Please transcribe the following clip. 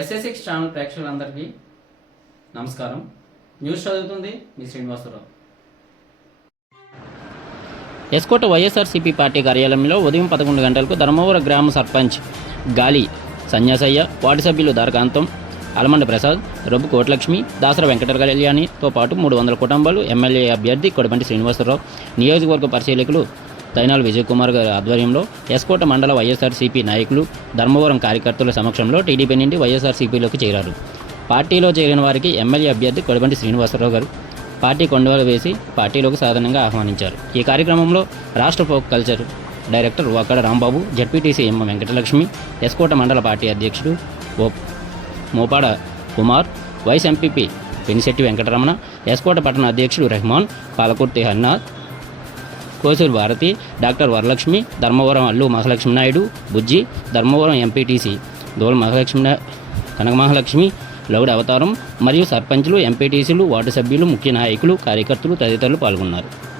ఎస్ఎస్ఎక్స్ channel ప్రేక్షకులందరికీ నమస్కారం. News చదువుతుంది మీ శ్రీనివాసరావు. ఎస్కోట వైఎస్ఆర్సీపీ పార్టీ కార్యాలయంలో ఉదయం పదకొండు గంటలకు ధర్మవరం గ్రామ సర్పంచ్ గాలి సన్యాసయ్య వార్డు సభ్యులు దారకాంతం అలమండ ప్రసాద్ రొబ్బు కోటలక్ష్మి దాసర వెంకట కళ్యాణితో పాటు మూడు వందల కుటుంబాలు ఎమ్మెల్యే అభ్యర్థి కొడబంటి శ్రీనివాసరావు నియోజకవర్గ పరిశీలకులు దైనాల విజయ్ కుమార్ గారి ఆధ్వర్యంలో ఎస్కోట మండల వైఎస్ఆర్సీపీ నాయకులు ధర్మవరం కార్యకర్తల సమక్షంలో టీడీపీ నుండి వైఎస్ఆర్సీపీలోకి చేరారు. పార్టీలో చేరిన వారికి ఎమ్మెల్యే అభ్యర్థి కొడబంటి శ్రీనివాసరావు గారు పార్టీ కొండవలు వేసి పార్టీలోకి సాధారణంగా ఆహ్వానించారు. ఈ కార్యక్రమంలో రాష్ట్ర folk culture director Vakada Rambabu ZPTC Emma Venkatalakshmi S Kota mandal party అధ్యక్షుడు O Mopada Kumar vice MPP Penisetti Venkataramana S Kota పట్టణ అధ్యక్షుడు రెహమాన్ పాలకుర్తి హరినాథ్ కోసూరు భారతి డాక్టర్ వరలక్ష్మి ధర్మవరం అల్లు మహాలక్ష్మి నాయుడు బుజ్జి ధర్మవరం ఎంపీటీసీ దోల మహాలక్ష్మి కనక మహాలక్ష్మి లౌడ్ అవతారం మరియు సర్పంచులు ఎంపీటీసీలు వార్డు సభ్యులు ముఖ్య నాయకులు కార్యకర్తలు తదితరులు పాల్గొన్నారు.